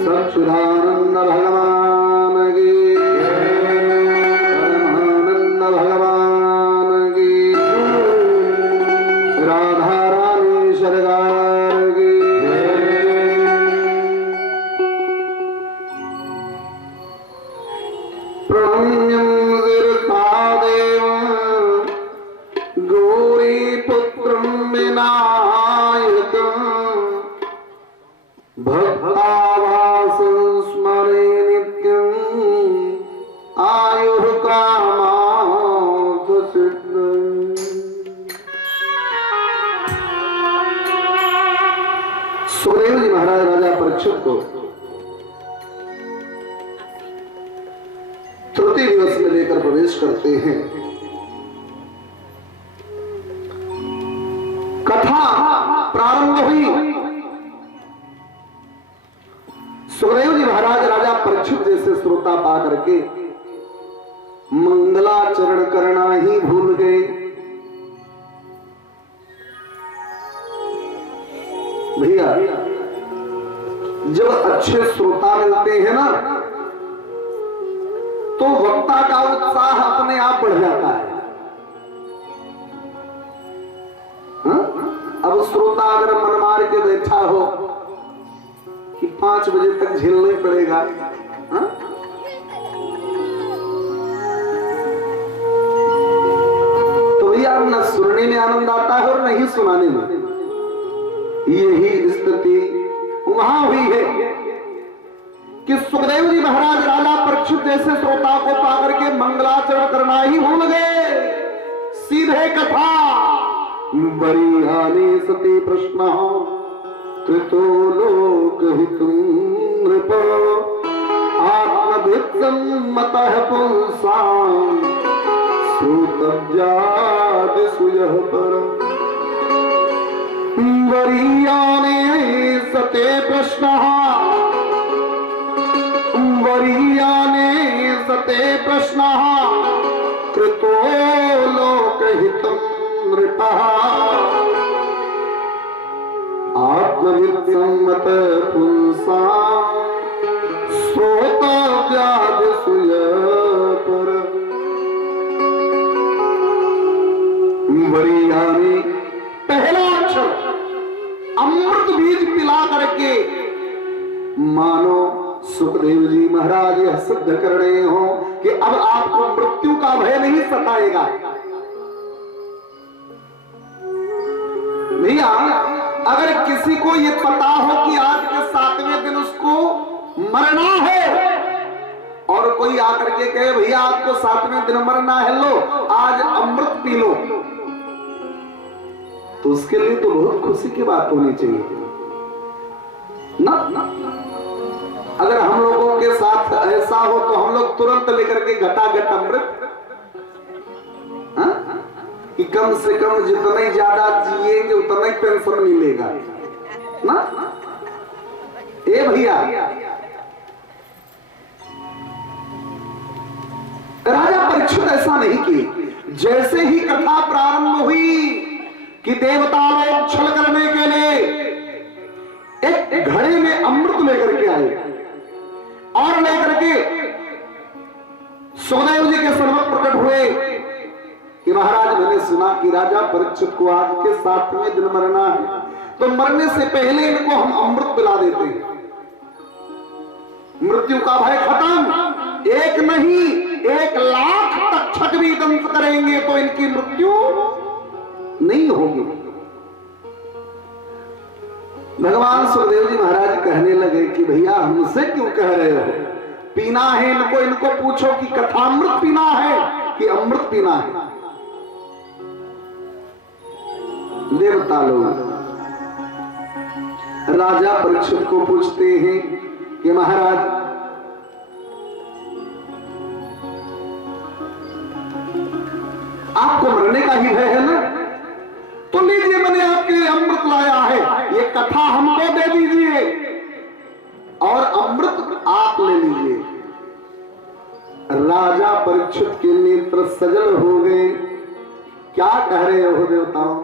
सच्चिदानंद भगवान की परमानंद भगवान की राधा रानी सरकार की प्रणम्यं वीरतादेव गौरी पुत्रं विनायकं भक्तावासं स्मरे नित्यं आयुः कामार्थसिद्धिं। सुखदेव जी महाराज राजा परीक्षित को तृतीय दिवस में लेकर प्रवेश करते हैं। कथा प्रारंभ हुई। सुखदेव जी महाराज राजा परीक्षित जैसे श्रोता पा करके मंगलाचरण करना ही भूल गए। भैया जब अच्छे श्रोता मिलते हैं ना तो वक्ता का उत्साह अपने आप बढ़ जाता है। अब श्रोता अगर मन मार के बैठा हो कि 5 बजे तक झेलना ही पड़ेगा, तो भैया न सुनने में आनंद आता है और नहीं सुनाने में। यही स्थिति वहां हुई है कि सुखदेव जी महाराज राजा परीक्षित जैसे श्रोता को पाकर के मंगलाचरण करना ही भूल गए। सीधे कथा बरीहानि सती प्रश्न कृतो लोकहितुं नृप आत्मभित्सम्मतः पुंसां श्रोतव्यादिषु यः परम्। वरीयानि सते प्रश्नः वरीयानि सते प्रश्नः कृतो लोकहितं नृपः आत्मवित्सम्मत पुंसां श्रोतव्यादिषु यः परम्। वरीयानि पहला अक्षर अमृत बीज पिला करके मानो सुखदेव जी महाराज यह सिद्ध कर रहे हो कि अब आपको मृत्यु का भय नहीं सताएगा। भैया अगर किसी को यह पता हो कि आज के 7वें दिन उसको मरना है और कोई आकर के कहे भैया आपको 7वें दिन मरना है, लो आज अमृत पी लो, तो उसके लिए तो बहुत खुशी की बात होनी चाहिए ना। अगर हम लोगों के साथ ऐसा हो तो हम लोग तुरंत लेकर के घटाघट अमृत, कि कम से कम जितना ही ज्यादा जिएंगे उतना ही पेंशन मिलेगा ना। ए भैया राजा परीक्षित ऐसा नहीं किए। जैसे ही कथा प्रारंभ हुई कि देवता लोग छल करने के लिए एक घड़े में अमृत लेकर के आए और लेकर के सुखदेव जी के सर्वत प्रकट हुए कि महाराज मैंने सुना कि राजा परीक्षित को आज के 7वें दिन मरना है, तो मरने से पहले इनको हम अमृत पिला देते हैं, मृत्यु का भय खत्म। एक नहीं 1,00,000 तक्षक भी दंत करेंगे तो इनकी मृत्यु नहीं होगी। भगवान सुखदेव जी महाराज कहने लगे कि भैया हमसे क्यों कह रहे हो, पीना है इनको पूछो कि कथामृत पीना है कि अमृत पीना है। देवता लोग राजा परीक्षित को पूछते हैं कि महाराज आपको मरने का ही भय है ना, तो लीजिए मैंने आपके लिए अमृत लाया है, ये कथा हमको दे दीजिए और अमृत आप ले लीजिए। राजा परीक्षित के नेत्र सजल हो गए। क्या कह रहे हो देवताओं,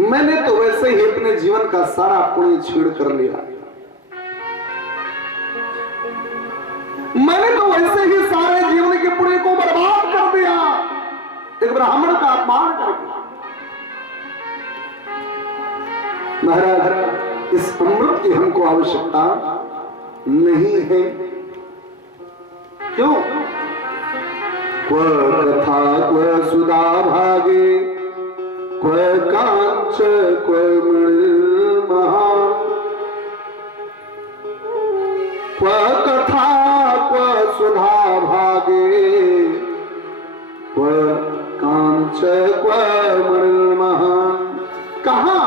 मैंने तो वैसे ही अपने जीवन का सारा पुण्य छीड़ कर लिया, मैंने तो वैसे ही सारे जीवन के पुण्य को बर्बाद कर दिया एक ब्राह्मण का अपमान करके। महाराज, इस अमृत की हमको आवश्यकता नहीं है। क्यों? क्व कथा क्व सुधा भागे, क्व कांच क्व मणिर्महा, क्व कथा क्व सुधा भागे, क्व कांच क्व मणिर्महा। कहां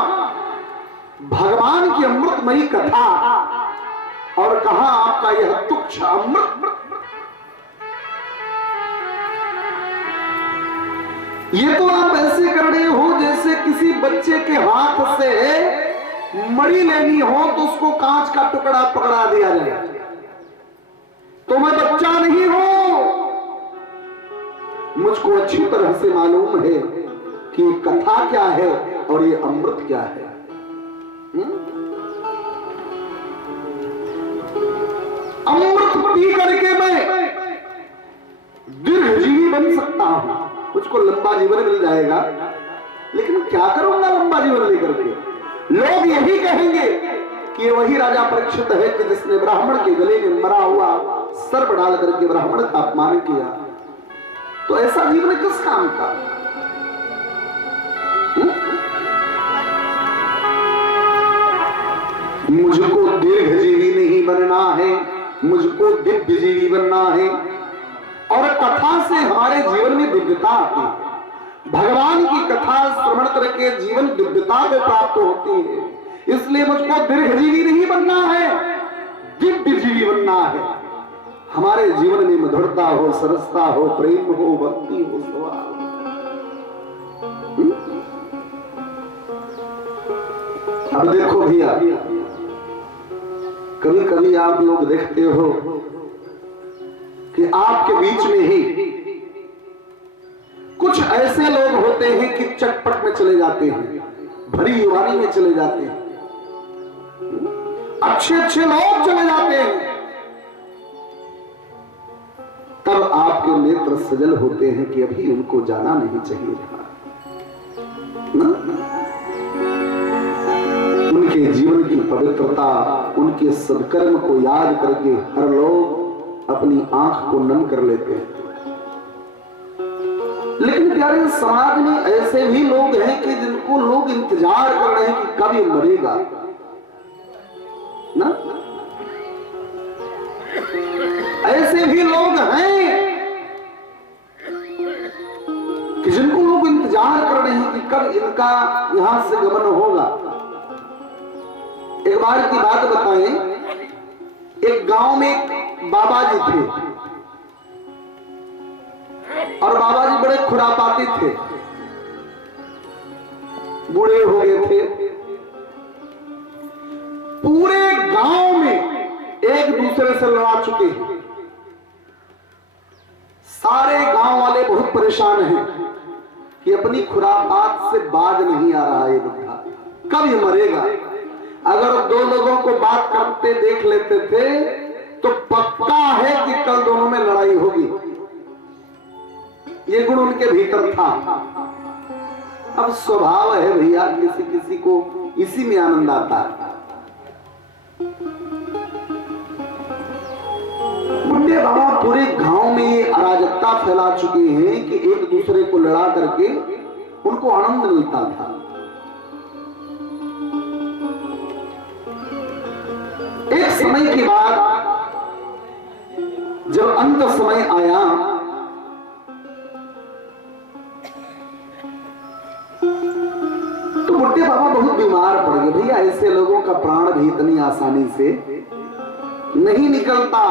भगवान की अमृतमयी कथा और कहां आपका यह तुच्छ अमृत। ये तो आप ऐसे कर रहे हो जैसे किसी बच्चे के हाथ से मणि लेनी हो तो उसको कांच का टुकड़ा पकड़ा दिया जाए। तो मैं बच्चा नहीं हूं, मुझको अच्छी तरह से मालूम है कि कथा क्या है और ये अमृत क्या है। अमृत पी करके मैं दीर्घजीवी बन सकता हूं, मुझको लंबा जीवन मिल जाएगा, लेकिन क्या करूंगा लंबा जीवन लेकर के? लोग यही कहेंगे कि वही राजा परीक्षित है कि जिसने ब्राह्मण के गले में मरा हुआ सर्प डाल करके ब्राह्मण का अपमान किया। तो ऐसा जीवन किस काम का? मुझको दीर्घजीवी नहीं बनना है, मुझको दिव्य जीवी बनना है। और कथा से हमारे जीवन में दिव्यता आती है। भगवान की कथा श्रवण करके जीवन दिव्यता को प्राप्त होती है। इसलिए मुझको दीर्घजीवी नहीं बनना है, दिव्य जीवी बनना है। हमारे जीवन में मधुरता हो, सरसता हो, प्रेम हो, भक्ति हो, स्वभाव। अब देखो भैया, कभी कभी आप लोग देखते हो कि आपके बीच में ही कुछ ऐसे लोग होते हैं कि चटपट में चले जाते हैं, भरी युवानी में चले जाते हैं, अच्छे अच्छे लोग चले जाते हैं। तब आपके नेत्र सजल होते हैं कि अभी उनको जाना नहीं चाहिए था ना? उनके जीवन की पवित्रता, उनके सत्कर्म को याद करके हर लोग अपनी आंख को नम कर लेते हैं। लेकिन प्यारे, समाज में ऐसे भी लोग हैं कि जिनको लोग इंतजार कर रहे हैं कि कब ये मरेगा ना? ऐसे भी लोग हैं कि जिनको लोग इंतजार कर रहे हैं कि कब इनका यहां से गमन होगा। एक बार की बात बताएं, एक गांव में बाबा जी थे और बाबा जी बड़े खुरापाती थे, बूढ़े हो गए थे। पूरे गांव में एक दूसरे से लड़ा चुके हैं। सारे गांव वाले बहुत परेशान हैं कि अपनी खुरापात से बाज नहीं आ रहा है बुढ़ा, कब ये मरेगा। अगर दो लोगों को बात करते देख लेते थे तो पक्का है कि कल दोनों में लड़ाई होगी। ये गुण उनके भीतर था। अब स्वभाव है भैया, किसी किसी को इसी में आनंद आता है। बुढ़े बाबा पूरे गांव में ये अराजकता फैला चुके हैं कि एक दूसरे को लड़ा करके उनको आनंद मिलता था। एक समय के बाद जब अंत समय आया तो बुढ़े बाबा बहुत बीमार पड़ गए। भैया, ऐसे लोगों का प्राण भी इतनी आसानी से नहीं निकलता।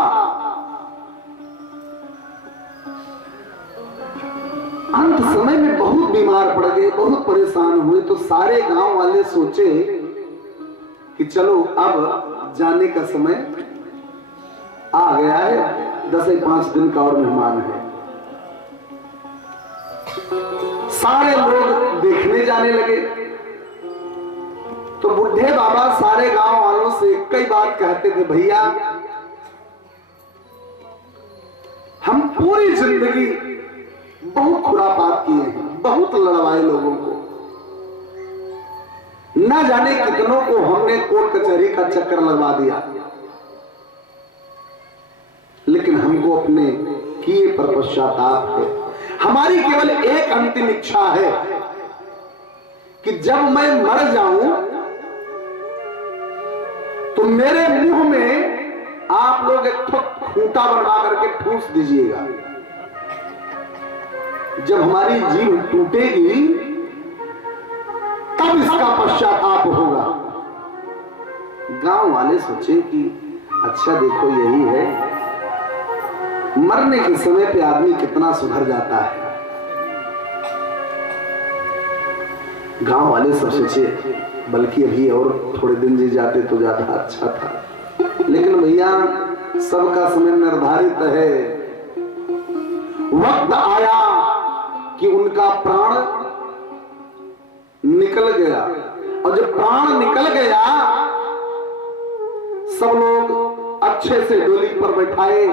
अंत समय में बहुत बीमार पड़ गए, बहुत परेशान हुए। तो सारे गांव वाले सोचे कि चलो अब जाने का समय आ गया है, 10-5 दिन का और मेहमान है। सारे लोग देखने जाने लगे। तो बुढ़े बाबा सारे गांव वालों से कई बात कहते थे, भैया हम पूरी जिंदगी बहुत खुरापात किए हैं, बहुत लड़वाए लोगों को, ना जाने कितनों को हमने कोर्ट कचहरी का चक्कर लगवा दिया, लेकिन हमको अपने किए पर पश्चाताप है। हमारी केवल एक अंतिम इच्छा है कि जब मैं मर जाऊं तो मेरे मुंह में आप लोग एक खूंटा बनवा करके ठूस दीजिएगा। जब हमारी जीभ टूटेगी तब इसका पश्चाताप होगा। गांव वाले सोचे कि अच्छा देखो यही है, मरने के समय पे आदमी कितना सुधर जाता है। गांव वाले सब सोचे बल्कि अभी और थोड़े दिन जी जाते तो ज्यादा अच्छा था, लेकिन भैया सबका समय निर्धारित है। वक्त आया कि उनका प्राण निकल गया, और जब प्राण निकल गया सब लोग अच्छे से डोली पर बैठाए,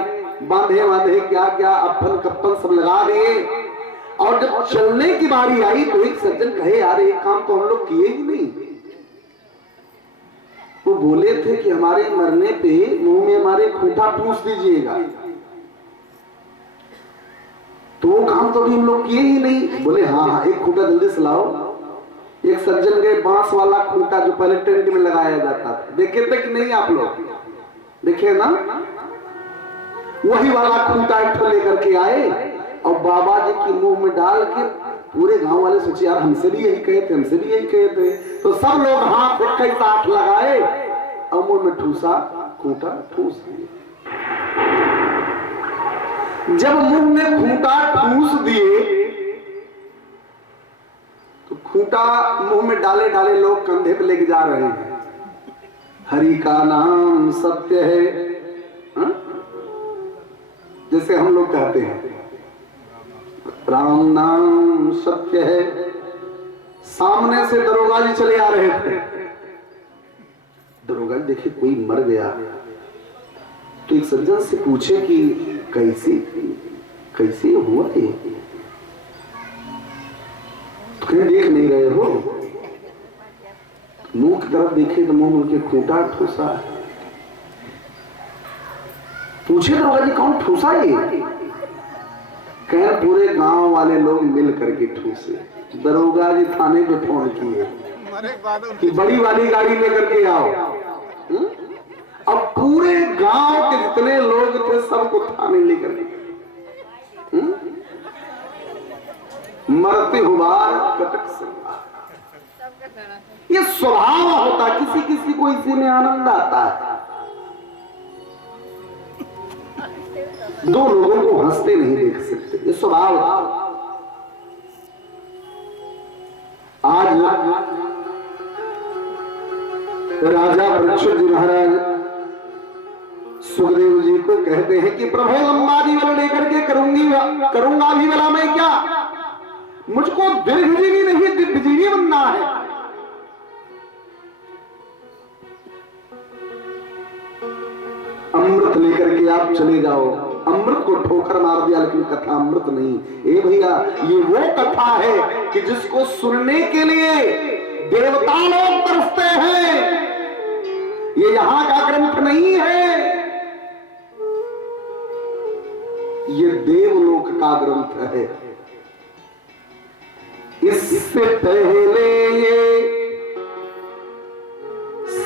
बांधे बांधे क्या क्या अफन कप्पन सब लगा दिए, और जब चलने की बारी आई तो एक सज्जन कहे यार एक काम तो हम लोग किए ही नहीं। वो बोले थे कि हमारे मरने पे मुंह में हमारे खूंटा ठूस दीजिएगा, तो वो काम तो अभी हम लोग किए ही नहीं। बोले हाँ हाँ एक खूंटा जल्दी से लाओ। एक सज्जन गए, बांस वाला खूंटा जो पहले टेंट में लगाया जाता था, देखे थे कि नहीं आप लोग? देखे ना? वही वाला खूंटा एक लेकर के आए और बाबा जी के मुंह में डाल के पूरे गांव वाले सोचे यार हमसे भी यही कहे थे, हमसे भी यही कहे थे। तो सब लोग हाथ इक्के साथ लगाए और मुंह में ठूसा, खूंटा ठूस दिए। जब मुंह में खूंटा ठूस दिए तो खूंटा मुंह में डाले डाले लोग कंधे पे लेके जा रहे हैं। हरि का नाम सत्य है, हा? जैसे हम लोग कहते हैं राम नाम सत्य है। सामने से दरोगा जी चले आ रहे थे। दरोगा जी देखे कोई मर गया तो एक सज्जन से पूछे कि कैसे हुआ ये? तो कहीं देख नहीं गए हो? मुंह की तरफ देखे तो मुंह उनके खूंटा ठूसा है। पूछे दरोगा जी कौन ठूसा ये? कहे पूरे गांव वाले लोग मिल करके ठूसे। दरोगा जी थाने पे फोन किए कि बड़ी वाली गाड़ी लेकर के आओ। अब पूरे गांव के जितने लोग थे सबको थाने लेकर गए। मरते हुआ कटक से ये स्वभाव होता, किसी किसी को इसी में आनंद आता है। दो लोगों को हंसते नहीं देख सकते, ये स्वभाव। आज राजा परीक्षित जी महाराज सुखदेव जी को कहते हैं कि प्रभु लंबा जीवन लेकर के करूंगा भी भला मैं क्या, मुझको दीर्घजीवी नहीं दिव्यजीवी बनना है। अमृत लेकर के आप चले जाओ। अमृत को ठोकर मार दिया लेकिन कथा अमृत नहीं। ए भैया ये वो कथा है कि जिसको सुनने के लिए देवता लोग तरसते हैं। ये यहां का ग्रंथ नहीं है, ये देवलोक का ग्रंथ है। इससे पहले ये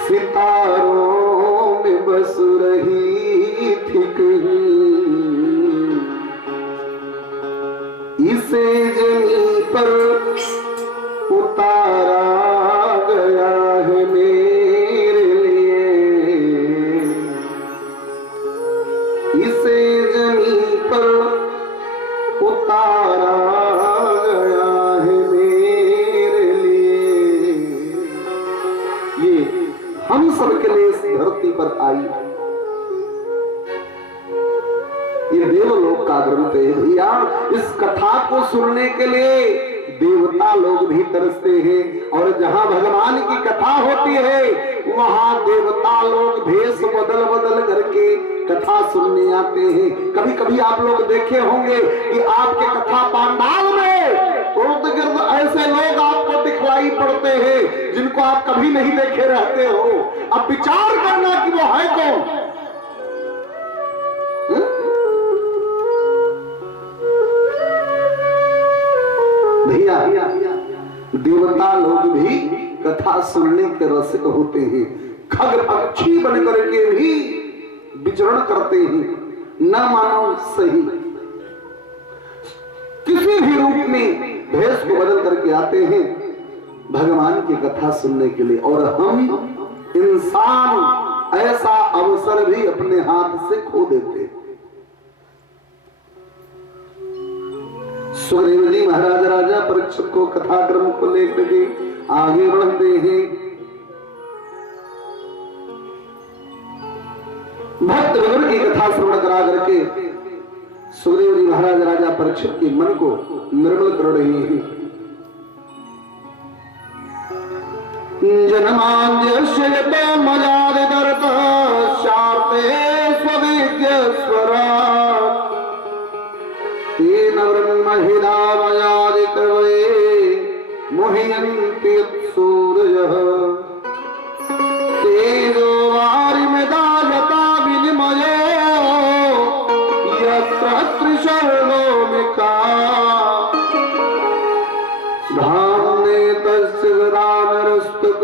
सितारों में बस रही थी कहीं, इसे जमीन पर उतारा गया है मेरे लिए, इसे जमीन पर उतारा गया है मेरे लिए। ये हम सबके लिए इस धरती पर आई, ये देवलोक का ग्रंथ है भैया। इस कथा को सुनने के लिए देवता लोग भी तरसते हैं, और जहां भगवान की कथा होती है वहां देवता लोग भेष बदल बदल करके कथा सुनने आते हैं। कभी कभी आप लोग देखे होंगे कि आपके कथा पंडाल में इर्द गिर्द ऐसे लोग आपको दिखलाई पड़ते हैं जिनको आप कभी नहीं देखे रहते हो। अब विचार करना कि वो है कौन। भैया देवता लोग भी कथा सुनने के रसिक होते हैं। खग पक्षी बनकर के भी विचरण करते हैं। न मानो सही किसी भी रूप में भेष को बदल करके आते हैं भगवान की कथा सुनने के लिए। और हम इंसान ऐसा अवसर भी अपने हाथ से खो देते हैं। सुखदेव जी महाराज राजा परीक्षित को कथाक्रम को लेकर के आगे बढ़ते हैं। भक्त विवर की कथा श्रवण करा करके सुखदेव जी महाराज राजा परीक्षित के मन को निर्मल कर रहे हैं। जन्माद्यश्यते मजादिदर्त शार्ते स्वविज्ञस्वरा तेन ब्रह्महिदामयादि कवये मोहयन्ति सूरयः तेजो वारिमृदायता विनिमयो यत्र त्रिशर्गोमिका धाम्ने तस्य गदानरस्तुगुहकम्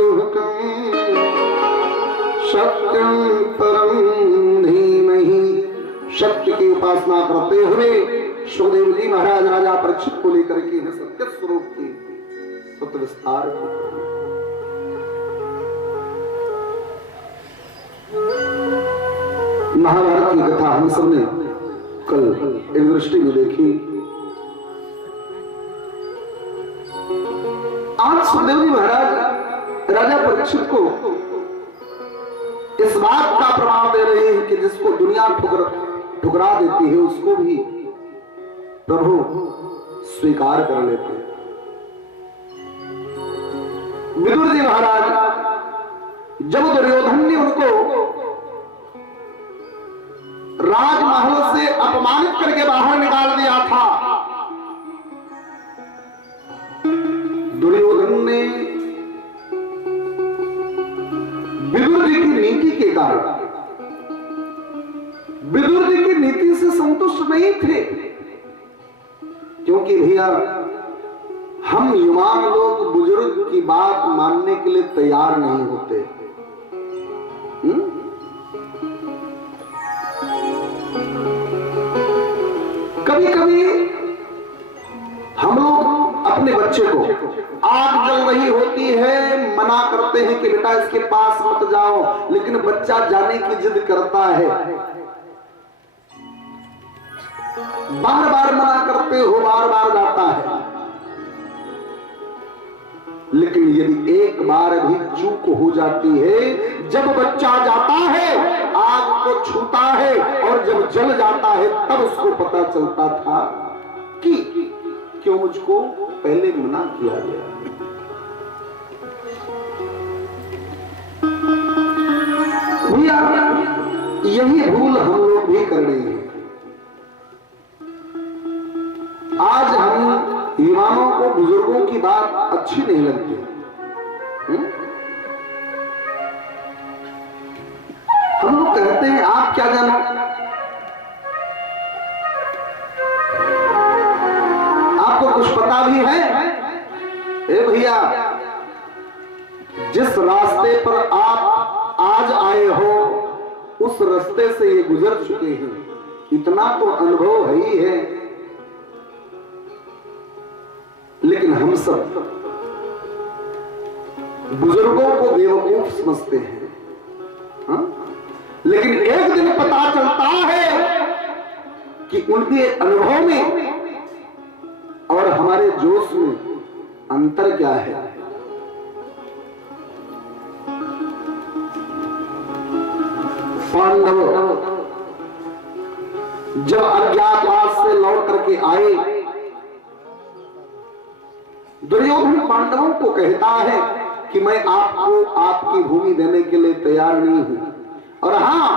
सत्यं परं धीमहि। सत्य की उपासना करते हुए सुखदेव जी महाराज राजा परीक्षित को लेकर के सत्य स्वरूप की सत्य विस्तार महाभारत की कथा हम सबने कल एक दृष्टि में देखी। आज सुखदेव जी महाराज राजा परीक्षित को इस बात का प्रमाण दे रहे हैं कि जिसको दुनिया ठुकरा देती है उसको भी प्रभु स्वीकार कर लेते हैं। विदुर जी महाराज जब दुर्योधन ने उनको राजमहल से अपमानित करके बाहर निकाल दिया था, दुर्योधन ने विदुर जी की नीति के कारण विदुर जी की नीति से संतुष्ट नहीं थे। क्योंकि भैया हम युवान लोग बुजुर्ग की बात मानने के लिए तैयार नहीं होते। कभी कभी हम लोग अपने बच्चे को आग जल रही होती है, मना करते हैं कि बेटा इसके पास मत जाओ, लेकिन बच्चा जाने की जिद करता है। बार बार मना करते हो, बार बार जाता है। लेकिन यदि एक बार भी चूक हो जाती है, जब बच्चा जाता है आग को छूता है और जब जल जाता है तब उसको पता चलता था कि क्यों मुझको पहले मना किया गया। भैया यही भूल हम लोग भी कर रहे हैं। आज हम युवाओं को बुजुर्गों की बात अच्छी नहीं लगती। हम लोग कहते हैं आप क्या जानो, आपको कुछ पता भी है? ए भैया, जिस रास्ते पर आप आज आए हो उस रास्ते से ये गुजर चुके हैं, इतना तो अनुभव है ही है। लेकिन हम सब बुजुर्गों को बेवकूफ समझते हैं। हा? लेकिन एक दिन पता चलता है कि उनके अनुभव में और हमारे जोश में अंतर क्या है। पांडव जब अज्ञातवास से लौट करके आए, दुर्योधन पांडवों को कहता है कि मैं आपको आपकी भूमि देने के लिए तैयार नहीं हूं, और हां,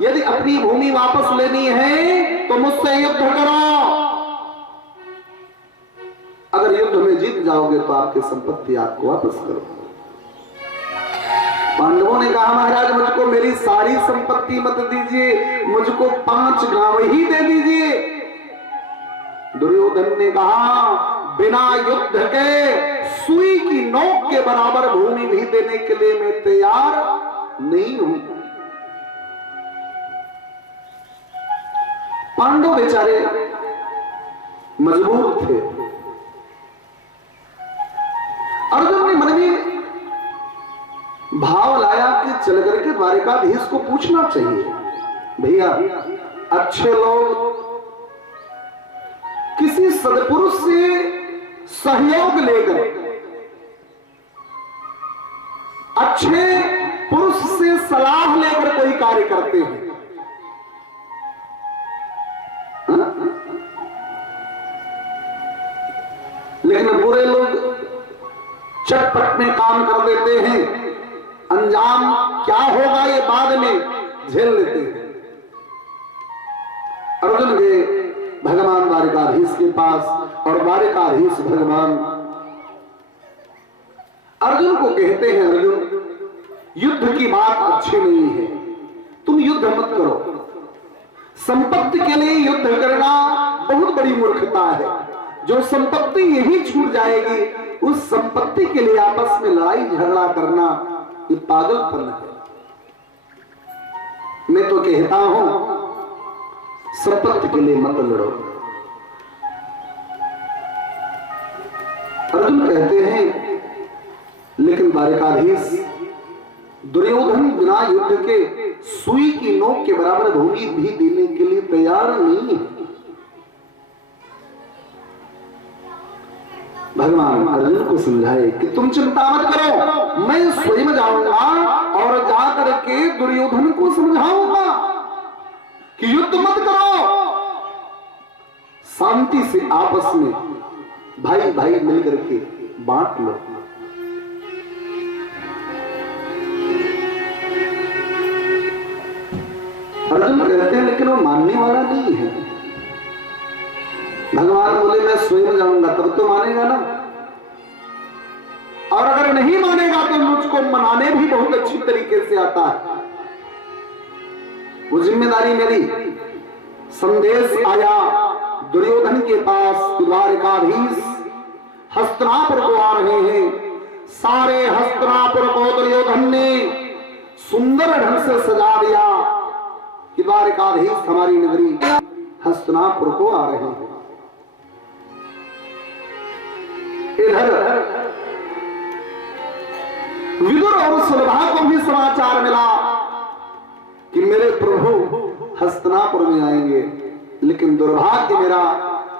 यदि अपनी भूमि वापस लेनी है तो मुझसे युद्ध करो। अगर युद्ध में जीत जाओगे तो आपकी संपत्ति आपको वापस करो। पांडवों ने कहा महाराज मुझको मेरी सारी संपत्ति मत दीजिए, मुझको 5 गांव ही दे दीजिए। दुर्योधन ने कहा बिना युद्ध के सुई की नोक के बराबर भूमि भी देने के लिए मैं तैयार नहीं हूं। पांडव बेचारे मजबूर थे। अर्जुन ने मन में भाव लाया कि चल करके द्वारिकाधीश को पूछना चाहिए, भैया अच्छे लोग किसी सदपुरुष से सहयोग लेकर, अच्छे पुरुष से सलाह लेकर कोई कार्य करते हैं, लेकिन बुरे लोग चटपट में काम कर देते हैं, अंजाम क्या होगा ये बाद में झेल लेते हैं। अर्जुन गए भगवान द्वारिकाधीश के पास, और द्वारिकाधीश भगवान अर्जुन को कहते हैं अर्जुन युद्ध की बात अच्छी नहीं है, तुम युद्ध मत करो। संपत्ति के लिए युद्ध करना बहुत बड़ी मूर्खता है। जो संपत्ति यही छूट जाएगी, उस संपत्ति के लिए आपस में लड़ाई झगड़ा करना ये पागलपन है। मैं तो कहता हूं संपत्ति के लिए मत लड़ो। अर्जुन कहते हैं लेकिन द्वारिकाधीश दुर्योधन बिना युद्ध के सुई की नोक के बराबर भूमि भी देने के लिए तैयार नहीं है। भगवान अर्जुन को समझाए कि तुम चिंता मत करो, मैं स्वयं जाऊंगा और जाकर के दुर्योधन को समझाऊंगा कि युद्ध मत करो, शांति से आपस में भाई भाई मिलकर के बांट लो। अर्जुन कहते हैं लेकिन वो मानने वाला नहीं है। भगवान बोले मैं स्वयं जाऊंगा तब तो मानेगा ना, और अगर नहीं मानेगा तो मुझको मनाने भी बहुत अच्छी तरीके से आता है। वो जिम्मेदारी मेरी। संदेश आया दुर्योधन के पास, द्वारिकाधीश हस्तिनापुर को आ रहे हैं। सारे हस्तिनापुर को दुर्योधन ने सुंदर ढंग से सजा दिया कि द्वारिकाधीश हमारी नगरी हस्तिनापुर को आ रहे हैं। इधर विदुर और सुलभा को भी समाचार मिला कि मेरे प्रभु हस्तिनापुर में आएंगे, लेकिन दुर्भाग्य मेरा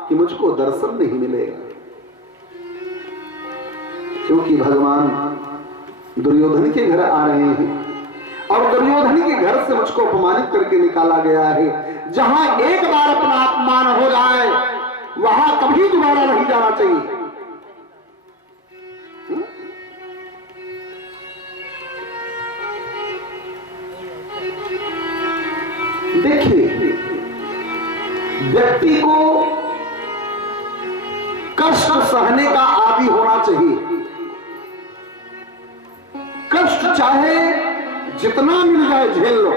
कि मुझको दर्शन नहीं मिलेगा, क्योंकि भगवान दुर्योधन के घर आ रहे हैं और दुर्योधन के घर से मुझको अपमानित करके निकाला गया है। जहां एक बार अपना अपमान हो जाए वहां कभी दोबारा नहीं जाना चाहिए। देखिए, व्यक्ति को कष्ट सहने का आदी होना चाहिए। कष्ट चाहे जितना मिल जाए झेल लो,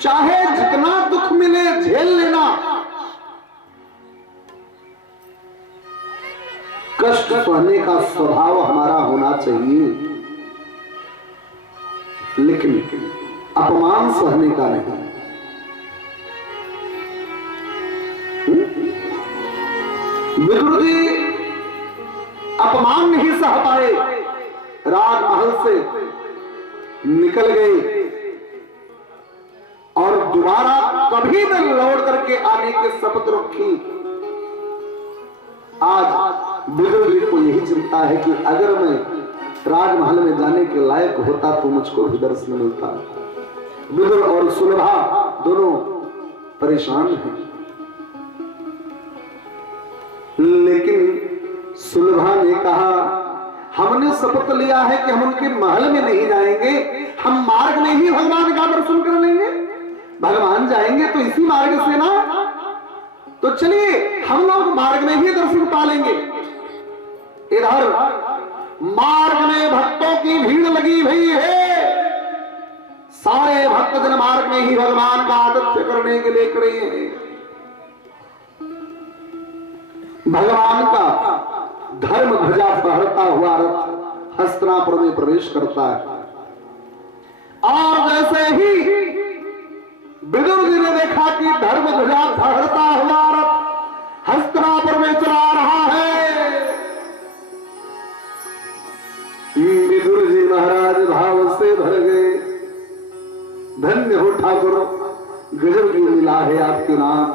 चाहे जितना दुख मिले झेल लेना। कष्ट सहने का स्वभाव हमारा होना चाहिए, लेकिन अपमान सहने का नहीं। विदुर जी अपमान नहीं सह पाए, राजमहल से निकल गए और दोबारा कभी न लौट करके आने के शपथ रखी। आज विदुर जी को यही चिंता है कि अगर मैं राजमहल में जाने के लायक होता तो मुझको भी दर्शन मिलता। विदुर और सुलभा दोनों परेशान हैं, लेकिन सुलभा ने कहा हमने शपथ लिया है कि हम उनके महल में नहीं जाएंगे, हम मार्ग में ही भगवान का दर्शन कर लेंगे। भगवान जाएंगे तो इसी मार्ग से ना, तो चलिए हम लोग मार्ग में ही दर्शन पा लेंगे। इधर मार्ग में भक्तों की भीड़ लगी हुई है, सारे भक्तजन मार्ग में ही भगवान का आतिथ्य करने के लिए खड़े हैं। भगवान का धर्म ध्वजा फहरता हुआ रथ हस्तिनापुर में प्रवेश करता है, और जैसे ही विदुर जी ने देखा कि धर्म ध्वजा फहरता हुआ रथ हस्तिनापुर में चला रहा है, विदुर जी महाराज भाव से भर गए। धन्य हो ठाकुर, गजब की लीला है आपके नाथ,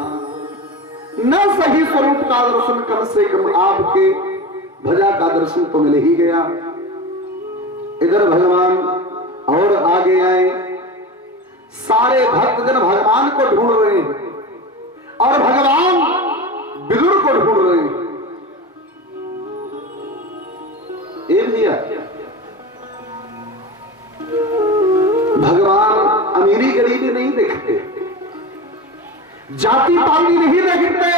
न सही स्वरूप का दर्शन कम से कम आपके ध्वजा का दर्शन तो मिल ही गया। इधर भगवान और आगे आए, सारे भक्तजन भगवान को ढूंढ रहे हैं और भगवान विदुर को ढूंढ रहे हैं। भैया भगवान अमीरी गरीबी नहीं देखते, जाति पाति नहीं देखते,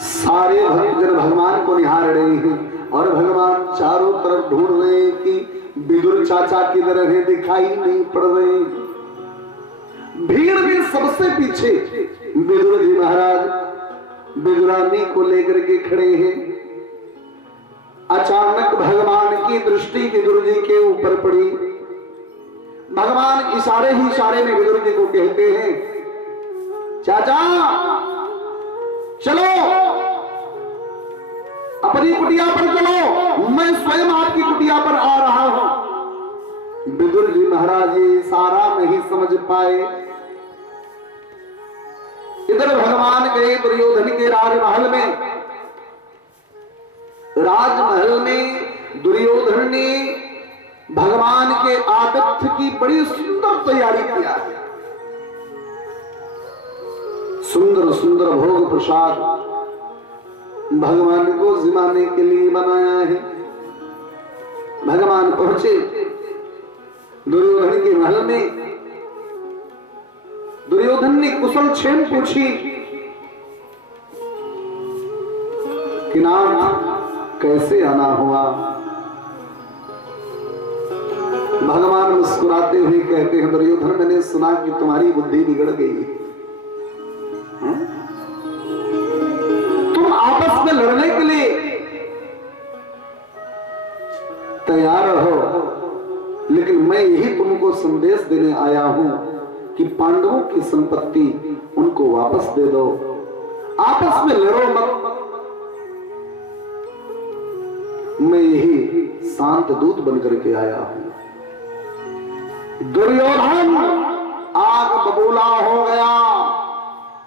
सारे भक्तजन भगवान को निहार रहे हैं और भगवान चारों तरफ ढूंढ रहे हैं कि विदुर चाचा किधर है, दिखाई नहीं पड़ रहे। भीड़ में सबसे पीछे विदुर जी महाराज विदुरानी को लेकर के खड़े हैं। अचानक भगवान की दृष्टि विदुर जी के ऊपर पड़ी। भगवान इशारे ही इशारे में विदुर जी को कहते हैं, चाचा चलो अपनी कुटिया पर चलो, मैं स्वयं आपकी कुटिया पर आ रहा हूं। विदुर जी महाराज ये इशारा नहीं समझ पाए। इधर भगवान गए दुर्योधन के राजमहल में। राजमहल में दुर्योधन ने भगवान के आतिथ्य की बड़ी सुंदर तैयारी किया है। सुंदर सुंदर भोग प्रसाद भगवान को जिमाने के लिए बनाया है। भगवान पहुंचे दुर्योधन के महल में। दुर्योधन ने कुशल क्षेम पूछी कि नाथ कैसे आना हुआ। भगवान मुस्कुराते हुए कहते हैं, दुर्योधन मैंने सुना कि तुम्हारी बुद्धि बिगड़ गई, तुम आपस में लड़ने के लिए तैयार हो, लेकिन मैं यही तुमको संदेश देने आया हूं कि पांडवों की संपत्ति उनको वापस दे दो, आपस में लड़ो मत। मैं यही शांत दूत बनकर के आया हूं। दुर्योधन आग बबूला हो गया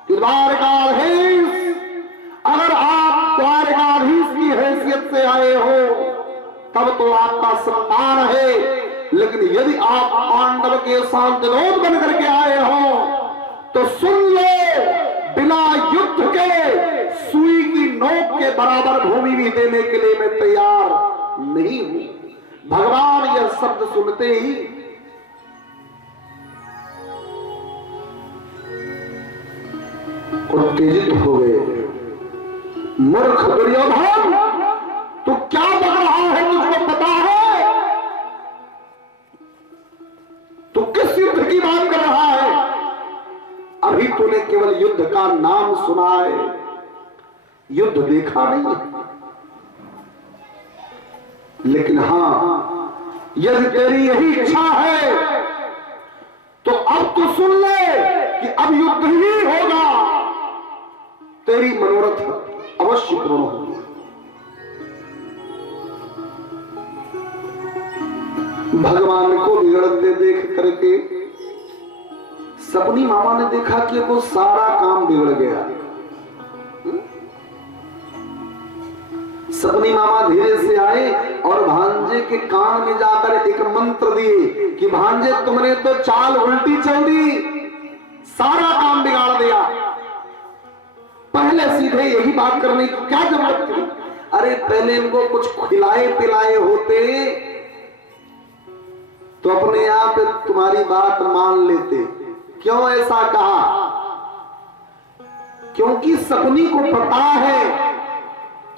कि द्वारकाधीश, अगर आप द्वारकाधीश की हैसियत से आए हो तब तो आपका सम्मान है, लेकिन यदि आप पांडव के शांतदूत बन करके आए हो तो सुन लो, बिना युद्ध के सुई की नोक के बराबर भूमि भी देने के लिए मैं तैयार नहीं हूं। भगवान यह शब्द सुनते ही उत्तेजित हो गए। मूर्ख दुर्योधन, तू क्या बक रहा है, तुझको पता है तू किस युद्ध की बात कर रहा है? अभी तूने केवल युद्ध का नाम सुना है, युद्ध देखा नहीं। लेकिन हां, यदि तेरी यही इच्छा है तो अब तू सुन ले कि अब युद्ध ही होगा, तेरी मनोरथ अवश्य पूर्ण होगी। भगवान को बिगड़ते देख करके सपनी मामा ने देखा कि वो सारा काम बिगड़ गया। सपनी मामा धीरे से आए और भांजे के कान में जाकर एक मंत्र दिए कि भांजे तुमने तो चाल उल्टी चल दी, सारा काम बिगाड़ दिया। पहले सीधे यही बात करने की क्या जरूरत थी? अरे पहले इनको कुछ खिलाए पिलाए होते तो अपने आप तुम्हारी बात मान लेते। क्यों ऐसा कहा? क्योंकि सपनी को पता है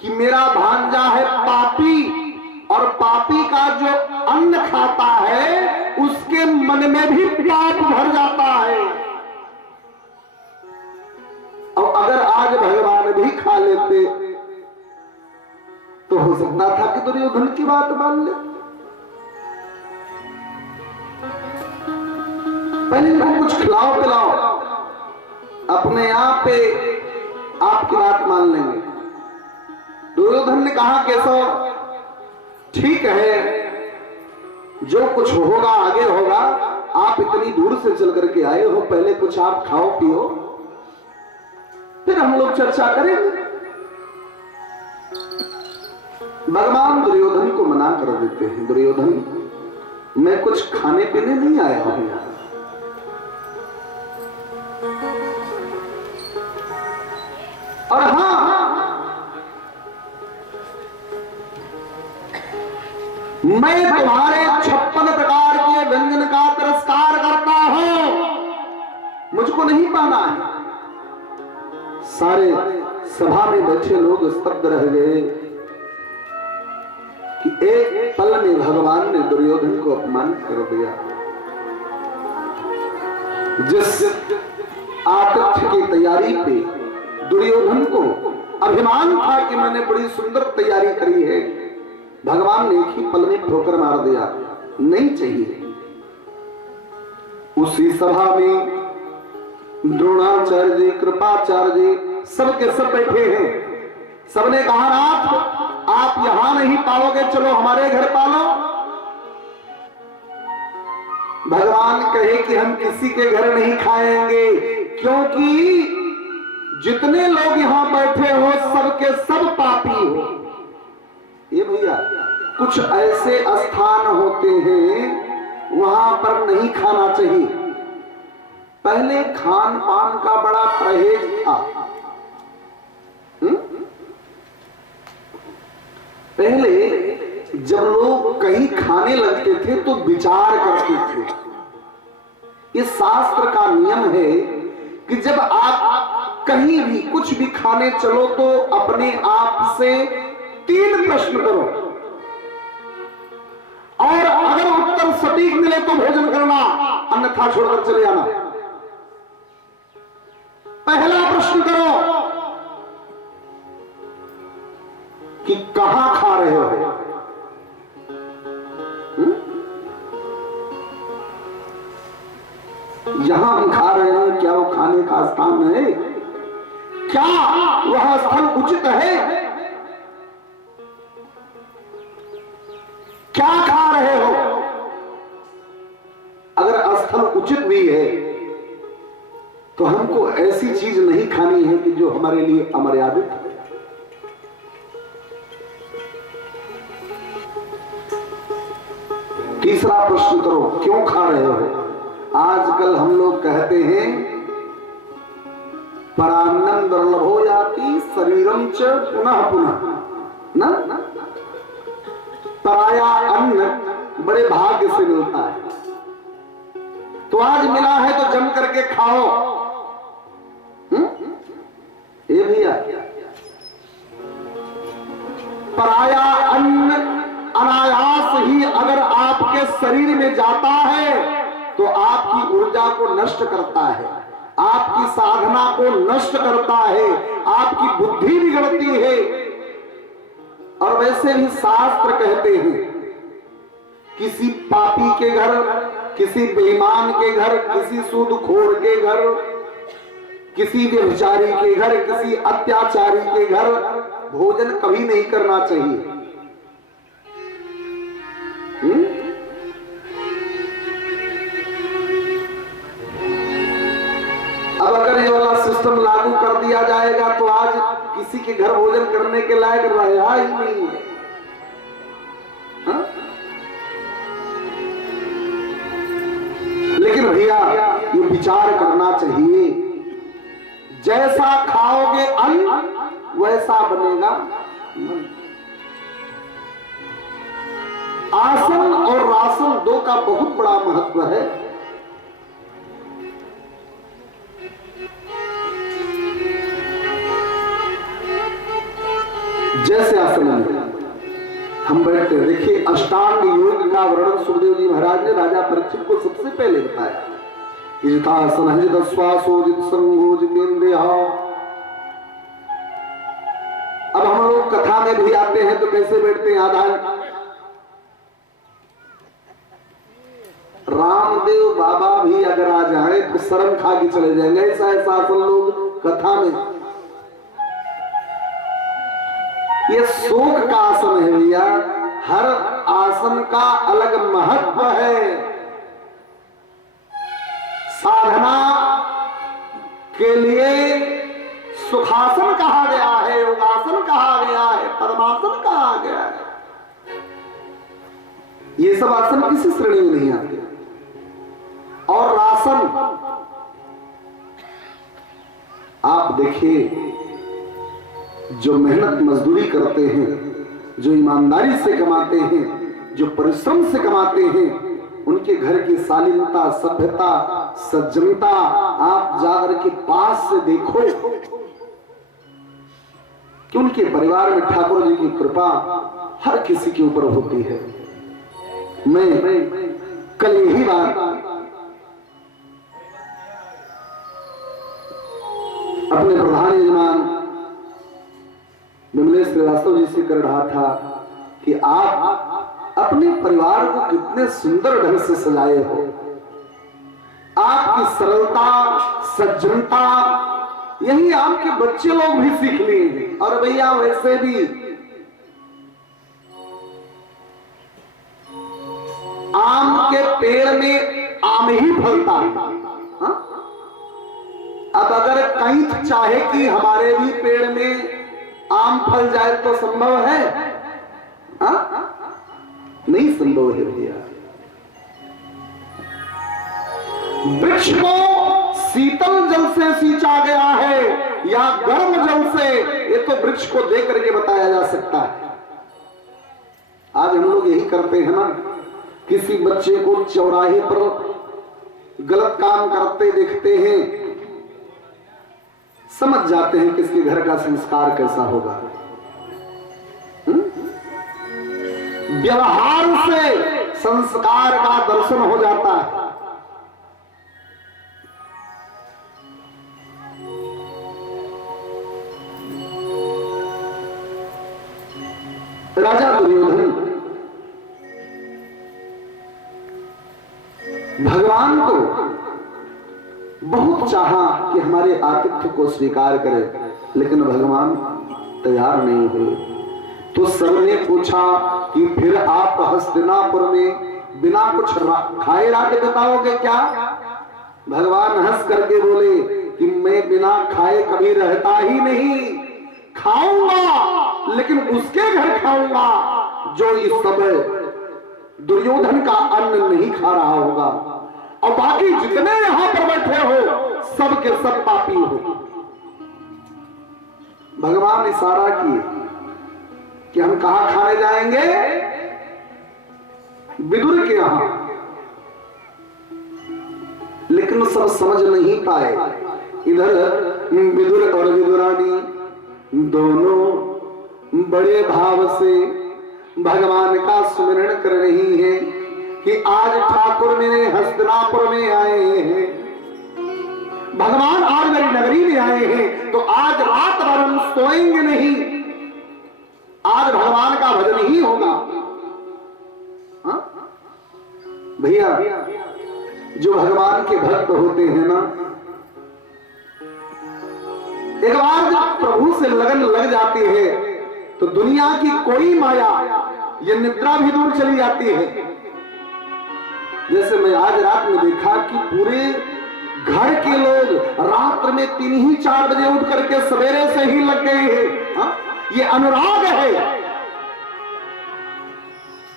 कि मेरा भांजा है पापी, और पापी का जो अन्न खाता है उसके मन में भी पाप भर जाता है। और अगर आज भगवान भी खा लेते तो हो सकता था कि दुर्योधन की बात मान ले। पहले इनको कुछ खिलाओ पिलाओ, अपने आप पे आपकी बात मान लेंगे। दुर्योधन ने कहा केशव ठीक है, जो कुछ होगा आगे होगा, आप इतनी दूर से चल करके आए हो, पहले कुछ आप खाओ पियो, फिर हम लोग चर्चा करेंगे। भगवान दुर्योधन को मना कर देते हैं, दुर्योधन मैं कुछ खाने पीने नहीं आया हूं यहां। और हां, मैं तुम्हारे 56 प्रकार के व्यंजन का तिरस्कार करता हूं, मुझको नहीं पाना है। सारे सभा में बैठे लोग स्तब्ध रह गए कि एक पल में भगवान ने दुर्योधन को अपमानित कर दिया। जिस आतिथ्य की तैयारी पे दुर्योधन को अभिमान था कि मैंने बड़ी सुंदर तैयारी करी है, भगवान ने एक ही पल में ठोकर मार दिया। नहीं चाहिए। उसी सभा में द्रोणाचार्य जी, कृपाचार्य जी सबके सब बैठे हैं। सबने कहा नाथ आप यहां नहीं पाओगे, चलो हमारे घर पालो। भगवान कहे कि हम किसी के घर नहीं खाएंगे, क्योंकि जितने लोग यहां बैठे हो सबके सब पापी हो। ये भैया कुछ ऐसे स्थान होते हैं वहां पर नहीं खाना चाहिए। पहले खान पान का बड़ा परहेज था। पहले जब लोग कहीं खाने लगते थे तो विचार करते थे। ये शास्त्र का नियम है कि जब आप कहीं भी कुछ भी खाने चलो तो अपने आप से 3 प्रश्न करो, और अगर उत्तर सटीक मिले तो भोजन करना, अन्यथा छोड़कर चले आना। पहला प्रश्न करो कि कहां खा रहे हो। जहां हम खा रहे हैं क्या वो खाने का स्थान है? क्या वह स्थल उचित है? क्या खा रहे हो? अगर स्थल उचित भी है तो हमको ऐसी चीज नहीं खानी है कि जो हमारे लिए अमर्यादित है। तीसरा प्रश्न करो क्यों खा रहे हो। आजकल हम लोग कहते हैं परान्नं दुर्लभो याति शरीरम च पुनः पुनः। ना पराया अन्न बड़े भाग्य से मिलता है, तो आज मिला है तो जम करके खाओ। ये भैया पराया अन्न अनायास ही अगर आपके शरीर में जाता है तो आपकी ऊर्जा को नष्ट करता है, आपकी साधना को नष्ट करता है, आपकी बुद्धि बिगड़ती है। और वैसे भी शास्त्र कहते हैं किसी पापी के घर, किसी बेईमान के घर, किसी सूदखोर के घर, किसी व्यभिचारी के घर, किसी अत्याचारी के घर भोजन कभी नहीं करना चाहिए। अब अगर ये वाला सिस्टम लागू कर दिया जाएगा तो आज किसी के घर भोजन करने के लायक रहा ही नहीं है। लेकिन भैया ये विचार करना चाहिए, जैसा खाओगे अन्न वैसा बनेगा मन। आसन और रासन दो का बहुत बड़ा महत्व है। जैसे आसन में हम बैठते हैं, देखिए अष्टांग योग का वर्णन सुखदेव जी महाराज ने राजा परीक्षित को सबसे पहले बताया। जितासन जित श्वासो जित संगो जितेंद्रिय। अब हम लोग कथा में भी आते हैं तो कैसे बैठते हैं? आधा रामदेव बाबा भी अगर आ जाए तो शर्म खा के चले जाएंगे। ऐसा ऐसा आसन लोग कथा में, ये शोक का आसन है भैया। हर आसन का अलग महत्व है। साधना के लिए सुखासन कहा गया है, योगासन कहा गया है, पद्मासन कहा गया है। ये सब आसन किसी श्रेणी में नहीं आते। और रासन आप देखिए, जो मेहनत मजदूरी करते हैं, जो ईमानदारी से कमाते हैं, जो परिश्रम से कमाते हैं, उनके घर की शालीनता, सभ्यता, सज्जनता आप जाकर के पास से देखो कि उनके परिवार में ठाकुर जी की कृपा हर किसी के ऊपर होती है। मैं कल यही बात अपने प्रधान यजमान विमलेश श्रीवास्तव जी से कर रहा था कि आप अपने परिवार को कितने सुंदर ढंग से सजाए हो। आपकी सरलता, सज्जनता, यही आपके बच्चे लोग भी सीख लिए। और भैया वैसे भी आम के पेड़ में आम ही फलता है। अब अगर कहीं चाहे कि हमारे भी पेड़ में आम फल जाए तो संभव है? नहीं संभव है भैया। वृक्ष को शीतल जल से सींचा गया है या गर्म जल से, ये तो वृक्ष को देख करके बताया जा सकता है। आज हम लोग यही करते हैं ना, किसी बच्चे को चौराहे पर गलत काम करते देखते हैं, समझ जाते हैं कि इसके घर का संस्कार कैसा होगा। व्यवहार से संस्कार का दर्शन हो जाता है। राजा दुर्योधन भगवान को बहुत चाहा कि हमारे आतिथ्य को स्वीकार करे, लेकिन भगवान तैयार नहीं हुए। तो सबने पूछा कि फिर आप हस्तिनापुर में बिना कुछ खाए रात बताओगे क्या? भगवान हंस करके बोले कि मैं बिना खाए कभी रहता ही नहीं। खाऊंगा, लेकिन उसके घर खाऊंगा जो इस समय दुर्योधन का अन्न नहीं खा रहा होगा, और बाकी जितने यहां पर बैठे हो सब के सब पापी हो। भगवान इशारा किए कि हम कहां खाने जाएंगे? विदुर के यहां। लेकिन सब समझ नहीं पाए। इधर विदुर और विदुरानी दोनों बड़े भाव से भगवान का सुमिरन कर रही है कि आज ठाकुर मेरे हस्तिनापुर में आए हैं, भगवान आज मेरी नगरी में आए हैं, तो आज रात भर हम सोएंगे नहीं, आज भगवान का भजन ही होगा। भैया जो भगवान के भक्त होते हैं ना, एक बार जब प्रभु से लगन लग जाती है तो दुनिया की कोई माया, ये निद्रा भी दूर चली जाती है। जैसे मैं आज रात में देखा कि पूरे घर के लोग रात्र में 3 ही 4 बजे उठ करके सवेरे से ही लग गए हैं। ये अनुराग है।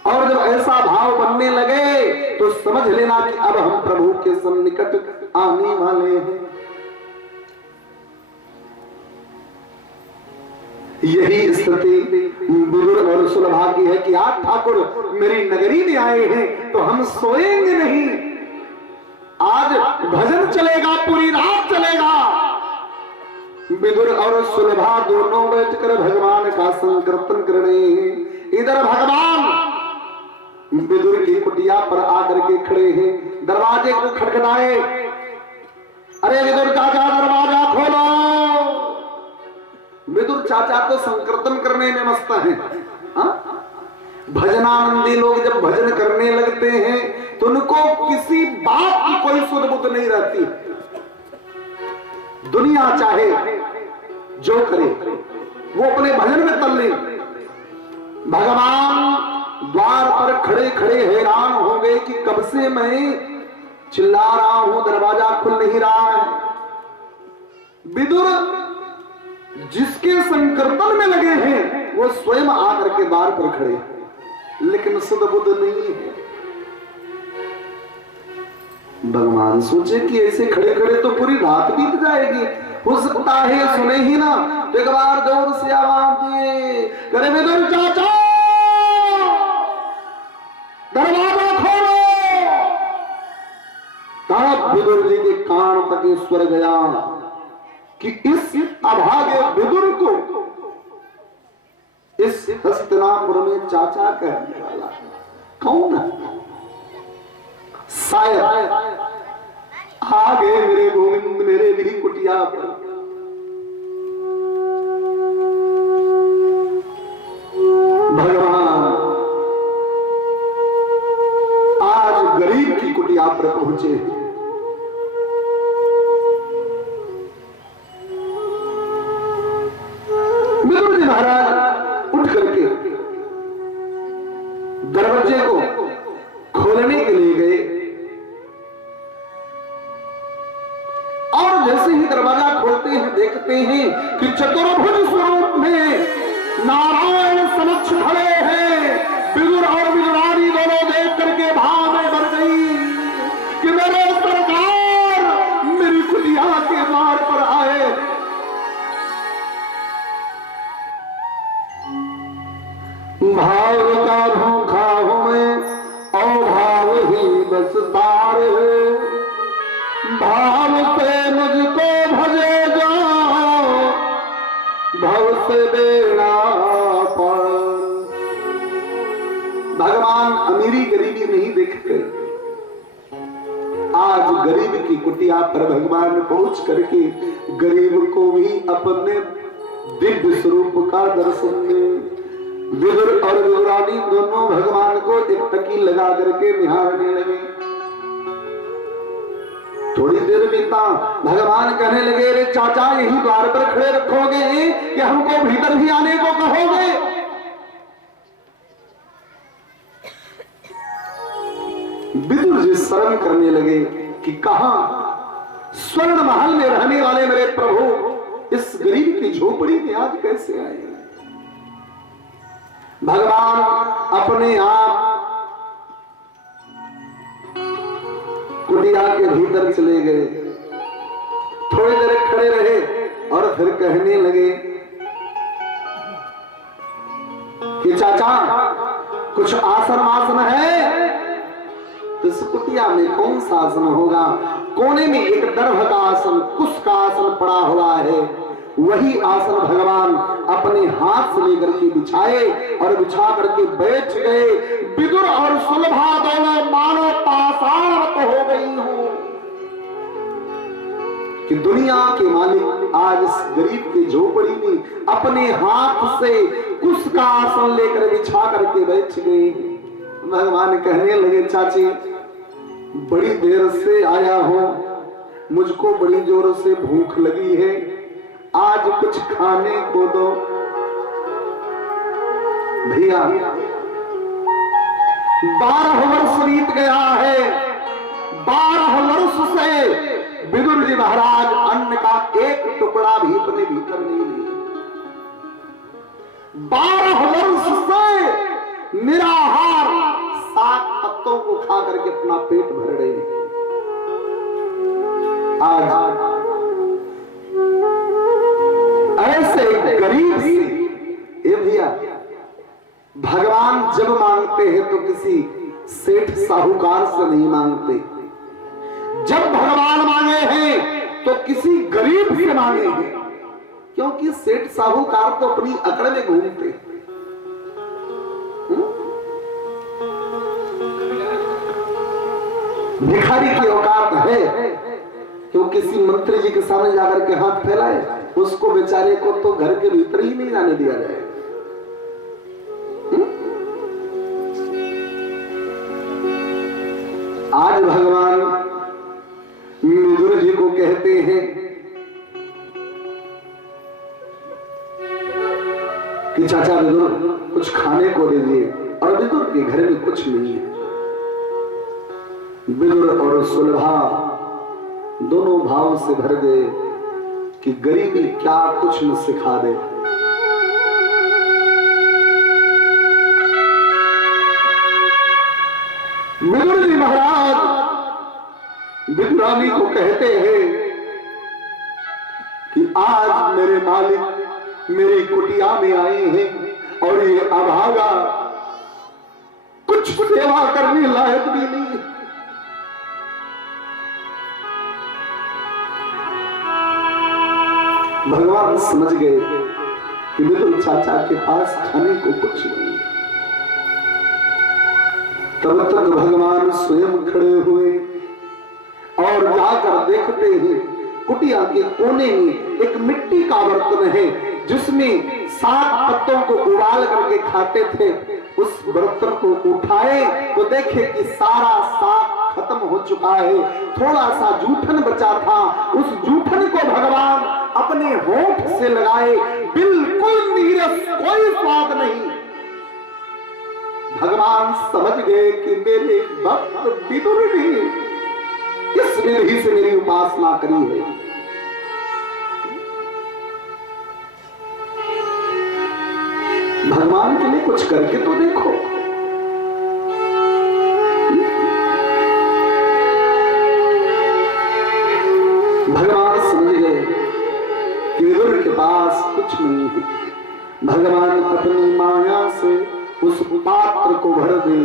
और जब ऐसा भाव बनने लगे तो समझ लेना कि अब हम प्रभु के सन्निकट आने वाले हैं। यही स्थिति विदुर और सुलभा की है कि आज ठाकुर मेरी नगरी में आए हैं तो हम सोएंगे नहीं, आज भजन चलेगा, पूरी रात चलेगा। विदुर और सुलभा दोनों बैठकर भगवान का संकीर्तन कर रहे हैं। इधर भगवान विदुर की कुटिया पर आकर के खड़े हैं, दरवाजे को खटखटाए, अरे विदुर चाचा दरवाजा खोलो। विदुर चाचा तो संकीर्तन करने में मस्त हैं। भजनानंदी लोग जब भजन करने लगते हैं तो उनको किसी बात की कोई सुध बुध नहीं रहती। दुनिया चाहे जो करे, वो अपने भजन में तल्लीन। भगवान द्वार पर खड़े खड़े हैरान हो गए कि कब से मैं चिल्ला रहा हूं, दरवाजा खुल नहीं रहा है। विदुर जिसके संकीर्तन में लगे हैं वो स्वयं आकर के द्वार पर खड़े, लेकिन सुध बुध नहीं है। भगवान सोचे कि ऐसे खड़े खड़े तो पूरी रात बीत जाएगी, हो सकता है सुने ही ना। तो एक बार जोर से आवाज दिए, करे विदुर चाचा दरवाजा खोलो। तब विदुर जी के कान तक स्वर गया कि इस अभागे विदुर को इस हस्तिनापुर में चाचा कहने वाला कौन है? शायद आ गए मेरे गोविंद मेरे भी कुटिया पर। भगवान आज गरीब की कुटिया पर पहुंचे। विदुर जी महाराज उठ करके दरवाजे को खोलने के लिए गए और जैसे ही दरवाजा खोलते हैं देखते हैं कि चतुर्भुज स्वरूप में नारायण समक्ष खड़े हैं। विदुर और विदुरानी दोनों देख करके भाव में भर गई कि मेरे सरकार मेरी कुटिया के द्वार पर आए। भाव का भूखा हूं मैं और भाव ही बस पार है। भाव से मुझको भजे जाओ भव से बेड़ा पार। भगवान अमीरी गरीबी नहीं देखते। आज गरीब की कुटिया पर भगवान पहुंच करके गरीब को भी अपने दिव्य स्वरूप का दर्शन दे। विदुर और विदुरानी दोनों भगवान को एक टकी लगा करके निहारने लगे। थोड़ी देर बीता, भगवान कहने लगे, रे चाचा यही द्वार पर खड़े रखोगे कि हमको भीतर भी आने को कहोगे? विदुर जी शर्म करने लगे कि कहां स्वर्ण महल में रहने वाले मेरे प्रभु इस गरीब की झोपड़ी में आज कैसे आए? भगवान अपने आप कुटिया के भीतर चले गए। थोड़ी देर खड़े रहे और फिर कहने लगे कि चाचा कुछ आसन आसन है? तो इस कुटिया में कौन सा आसन होगा? कोने में एक दर्भ का आसन, कुश का आसन पड़ा हुआ है। वही आसन भगवान अपने हाथ से लेकर के बिछाए और बिछा करके बैठ गए। विदुर और सुलभा दोनों मानो पाषाण हो गई हो कि दुनिया के मालिक आज इस गरीब की झोपड़ी में अपने हाथ से कुश का आसन लेकर बिछा करके बैठ गए। भगवान कहने लगे, चाची बड़ी देर से आया हूं, मुझको बड़ी जोर से भूख लगी है, आज कुछ खाने को दो। भैया 12 वर्ष बीत गया है। 12 वर्ष से विदुर जी महाराज अन्न का एक टुकड़ा भी अपने भीतर नहीं लिए। 12 वर्ष से निराहार साग पत्तों को खा करके अपना पेट भर रहे हैं। आज ऐसे गरीब से भैया, भगवान जब मांगते हैं तो किसी सेठ साहूकार से नहीं मांगते। जब भगवान मांगे हैं तो किसी गरीब से मांगे हैं, क्योंकि सेठ साहूकार तो अपनी अकड़ में घूमते हैं। भिखारी की औकात है कि किसी मंत्री जी के सामने जाकर के हाथ फैलाए, उसको बेचारे को तो घर के भीतर ही नहीं जाने दिया जाए। आज भगवान विदुर जी को कहते हैं कि चाचा विदुर कुछ खाने को दीजिए, और विदुर के घर में कुछ नहीं है। विदुर और सुलभा दोनों भाव से भर गए कि गरीबी क्या कुछ न सिखा दे। विदुर जी महाराज विदुरानी को कहते हैं कि आज मेरे मालिक मेरी कुटिया में आए हैं और ये अभागा कुछ सेवा करने लायक भी नहीं है। भगवान समझ गए कि विदुर चाचा के पास खाने को कुछ नहीं। तब तक भगवान स्वयं खड़े हुए और जाकर देखते हैं कुटिया के कोने में एक मिट्टी का बर्तन है जिसमें 7 पत्तों को उबाल करके खाते थे। उस बर्तन को उठाए तो देखे कि सारा साग खत्म हो चुका है, थोड़ा सा जूठन बचा था। उस जूठन को भगवान अपने होठ से लगाए, बिल्कुल नीरस, कोई स्वाद नहीं। भगवान समझ गए कि मेरे भक्त विदुर ने इस विधि से मेरी उपासना करी है। भगवान के लिए कुछ करके तो देखो। भगवान समझ गए कि विदुर के पास कुछ नहीं है। भगवान अपनी माया से उस पात्र को भर दे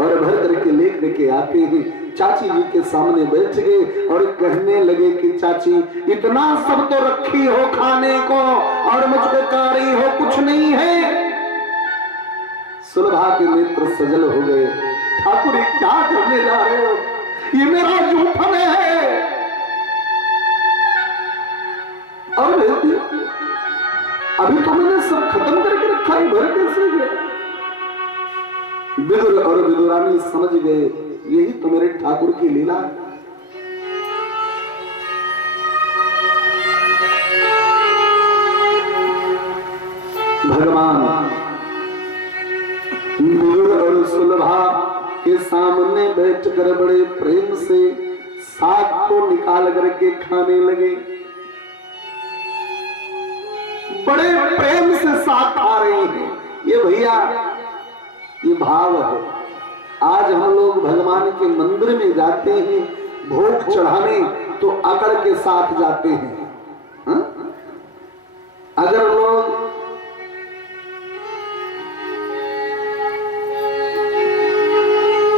और भर करके लेके आते हैं। चाची जी के सामने बैठ गए और कहने लगे कि चाची इतना सब तो रखी हो खाने को और मुझको कारी हो कुछ नहीं है। सुलभा के नेत्र सजल हो गए। ठाकुर क्या करने जा रहे हो, ये मेरा जूठन है। और अभी तो मैंने सब खत्म करके रखा है, भर कैसे गया। विदुर और विदुरानी समझ गए यही तो मेरे ठाकुर की लीला है। भगवान विदुर और सुलभा के सामने बैठकर बड़े प्रेम से साग को निकाल करके खाने लगे। बड़े प्रेम से साग खा रहे हैं। ये भैया ये भाव है। आज हम लोग भगवान के मंदिर में जाते हैं भोग चढ़ाने तो अकड़ के साथ जाते हैं। हा? अगर लोग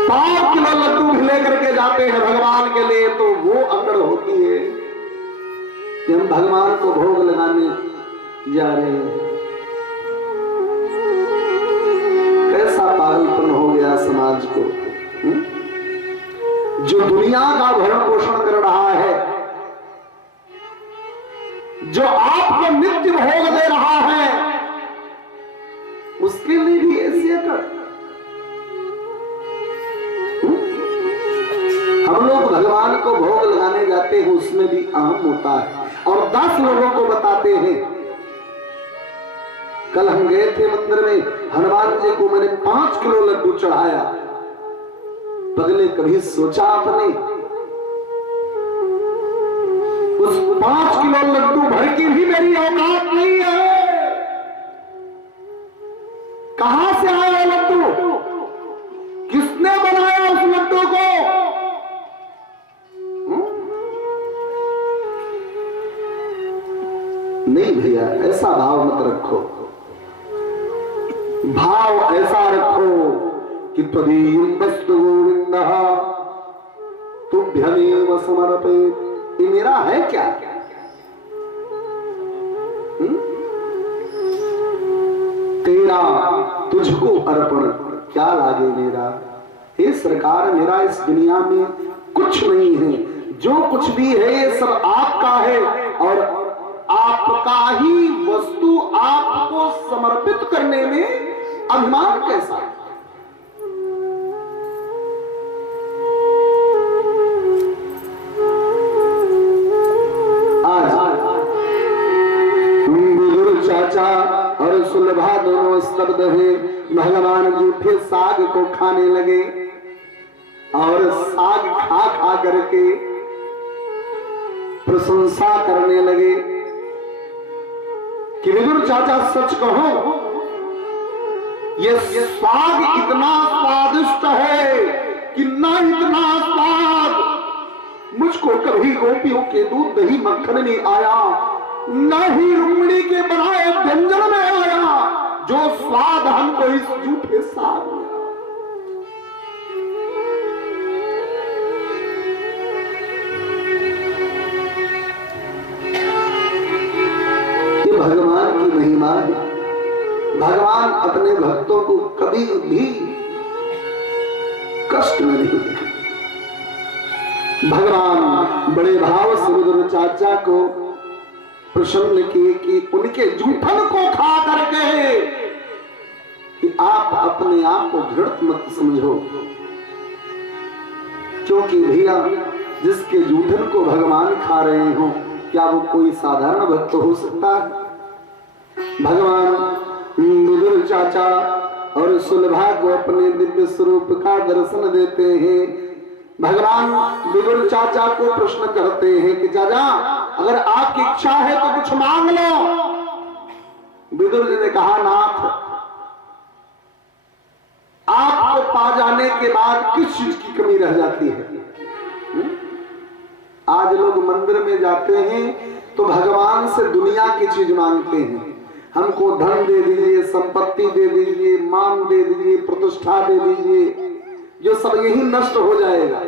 पाँच किलो लड्डू ले करके जाते हैं भगवान के लिए तो वो अकड़ होती है कि हम भगवान को भोग लगाने जा रहे हैं। कैसा पागलपन हो गया समाज को, जो दुनिया का भरण पोषण कर रहा है, जो आपको नित्य भोग दे रहा है, उसके लिए भी ऐसी अकड़। हम लोग भगवान को भोग लगाने जाते हैं उसमें भी अहम होता है और 10 लोगों को बताते हैं। कल हम गए थे मंदिर में, हनुमान जी को मैंने 5 किलो लड्डू चढ़ाया। पगले कभी सोचा आपने उस 5 किलो लड्डू भर की भी मेरी औकात नहीं है। कहां से आया लड्डू, किसने बनाया उस लड्डू को? नहीं भैया ऐसा भाव मत रखो। भाव ऐसा रखो कि त्वदीयं वस्तु गोविंदः तुभ्यमेव समर्पयेत्। ये मेरा है क्या? तेरा तुझको अर्पण क्या लागे मेरा। हे सरकार, मेरा इस दुनिया में कुछ नहीं है, जो कुछ भी है ये सब आपका है और आपका ही वस्तु आपको समर्पित करने में अभिमान कैसा है? चाचा और सुलभा दोनों स्तब्ध हुए। भगवान जूठे साग को खाने लगे और साग खा खा करके प्रशंसा करने लगे कि विदुर चाचा सच कहो, ये साग इतना स्वादिष्ट है कि ना इतना स्वाद मुझको कभी गोपियों के दूध दही मक्खन नहीं आया, न ही रुक्मिणी के बनाए व्यंजन में आया जो स्वाद हमको इस जूठे साग में। ये भगवान की महिमा है। भगवान अपने भक्तों को कभी भी कष्ट में नहीं देते। भगवान बड़े भाव से विदुर चाचा को प्रसन्न किए कि उनके जूठन को खा करके कि आप अपने आप को घृत मत समझो, क्योंकि भैया जिसके जूठन को भगवान खा रहे हो क्या वो कोई साधारण भक्त हो सकता है? भगवान विदुर चाचा और सुलभा को अपने दिव्य स्वरूप का दर्शन देते हैं। भगवान विदुर चाचा को प्रश्न करते हैं कि चाचा अगर आपकी इच्छा है तो कुछ मांग लो। विदुर जी ने कहा, नाथ आपको पा जाने के बाद किस चीज की कमी रह जाती है? आज लोग मंदिर में जाते हैं तो भगवान से दुनिया की चीज मांगते हैं, हमको धन दे दीजिए, संपत्ति दे दीजिए, मान दे दीजिए, प्रतिष्ठा दे दीजिए, जो सब यही नष्ट हो जाएगा।